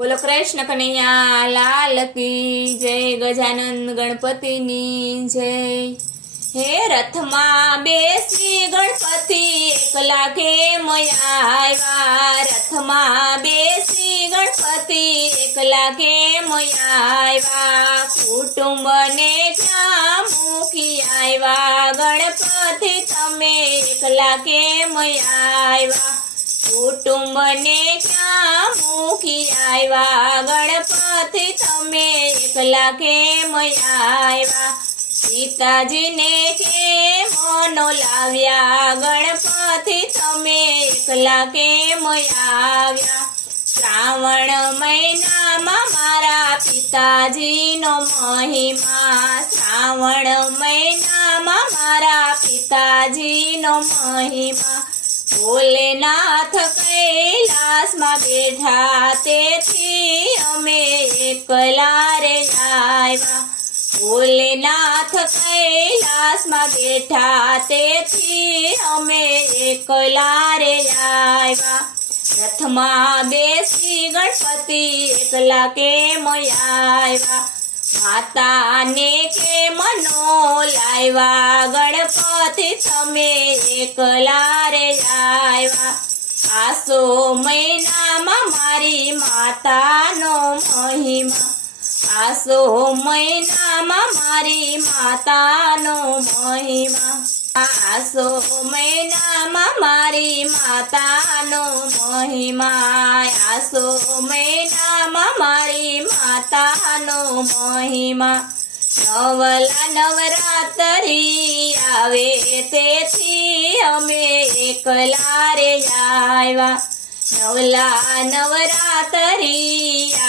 बोलो कृष्ण कन्हैया लाल की जय। गजानन गणपतिनी जय। हे रथ में बेसी गणपति एकला केम आव्या। रथ में बेसी गणपति एकला केम आव्या। कुटुंब ने क्या मूकी आव्या। गणपति तमे एकला केम आव्या। कुटुंब ने क्या मूकी आव्या। गणपति तमे एकला केम आव्या। सीताजी ने केम नो लाव्या। गणपति तमे एकला केम आव्या। श्रावण महीना मारा पिताजी नो महिमा। श्रावण महीना मारा पिताजी नो महिमा। भोलेनाथ कैलास में बैठा तेथी अमे एकला रे आव्या। भोलेनाथ कैलास में बैठा तेथी अमे एकला रे आव्या। रथ में बेसी गणपति एकला केम आव्या। माता ने केम नो लाव्या। गणपति तमे एकला रे आव्या। आसो महीना मारी माता नो महिमा। आसो महीना मारी माता नो महिमा। आसो महीना मारी माता नो महिमा। आसो महीना मारी माता नो महिमा। नवला नवरात्रि आवे तेथी अमे एकला रे आव्या। नवला नवरात्रि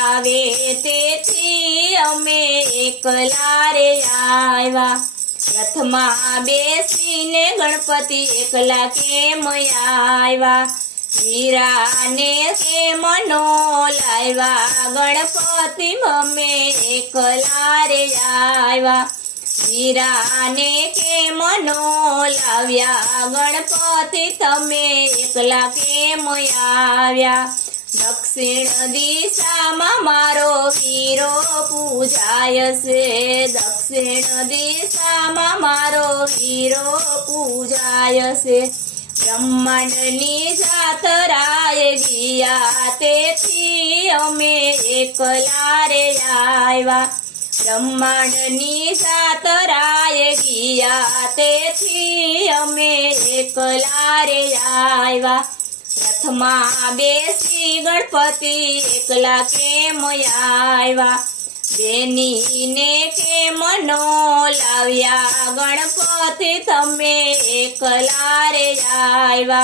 आवे तेथी अमे एकला रे आव्या। रथ में बेसीने गणपति एकला केम आव्या। वीरा ने केम नो लाव्या। गणपति ममे एकला रे आव्या। वीरा ने केम नो लाव्या। गणपति तमे एकला केम आव्या। दक्षिण दिशा में मारो वीरो पूजाय से। दक्षिण दिशा में मारो वीरो पूजाय से। ब्रह्मांडनी जातराए गिया तेथी अमे एकला रे आव्या। ब्रह्मांडनी जातराए गिया तेथी अमे एकला रे आव्या। रथ में बेसी गणपति एकला केम आव्या। बेनी ने केम नो लाव्या। गणपति तमे एकला रे आव्या।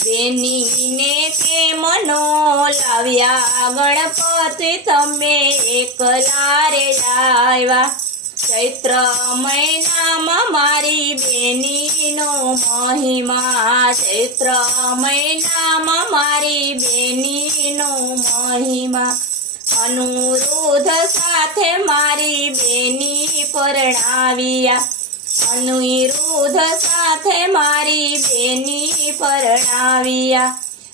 बेनी ने केम नो लाव्या। गणपति तमे एकला रे आव्या। चैत्र महीना मारी बेनी नो महिमा। चैत्र महीना मारी बेनी नो महिमा। अनुरुद्ध साथे मारी बेनी परणाव्या। अनुरुद्ध साथे मारी बेनी परणाव्या।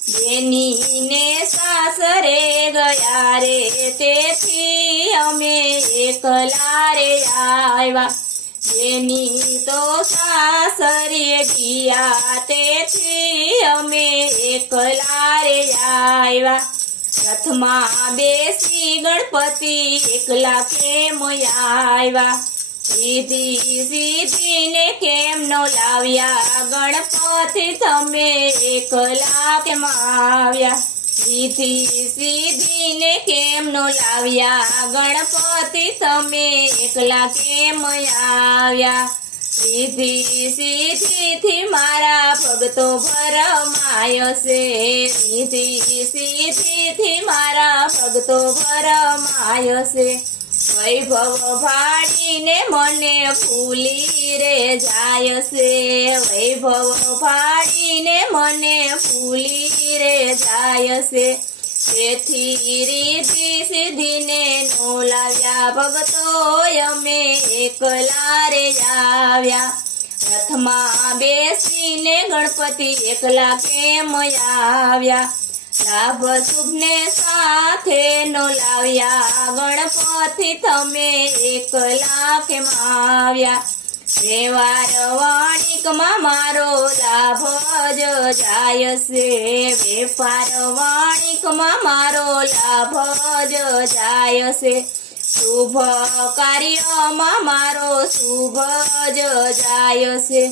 बेनी ने सासरे गया रे तेथी अमे एकला रे आव्या। बेनी तो सासरे गिया तेथी अमे एकला रे आव्या। रथ में बेसी गणपति एकला केम आव्या। सीधी सीधी ने केम नो लाव्या। गणपति तमे एकला केम आव्या। सीधी सीधी ने केम नो लाव्या। गणपति तमे एकला केम आव्या। सीधी सीधी थी मारा भगतो भरमाय से। सीधी सीधी थी मारा भगतो भरमाय से। वैभव भाड़ी ने मने फूली रे जाय से। वैभव भाड़ी ने मने फूली रे जाय से। तेथी रिद्धि सिद्धि ने नो लाव्या। भगतो अमे एकला रे आव्या। रथ में बेसीने गणपति एकला केम आव्या। લાભ શુભને સાથે નો લાવ્યા ગણપતિ તમે એકલા કેમ આવ્યા વ્યવહાર વાણિકમાં મારો લાભ જ જાય છે વેપાર વાણિકમાં મારો લાભ જ જાય છે શુભ કાર્યમાં મારો શુભ જ જાય છે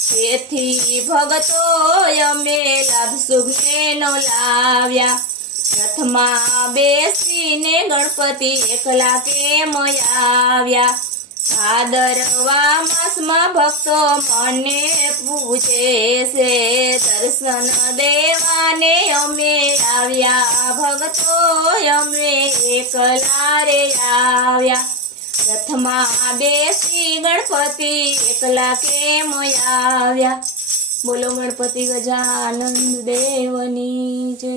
તેથી ભગતો અમે લાભ શુભને નો લાવ્યા રથમાં બેસીને ગણપતિ એકલા કેમ આવ્યા ભાદરવા માસમાં ભક્તો મને પૂછે છે દર્શન દેવાને અમે આવ્યા ભક્તો અમે એકલા રે આવ્યા રથમાં બેસી ગણપતિ એકલા કેમ આવ્યા બોલો ગણપતિ ગજાનંદ દેવની જય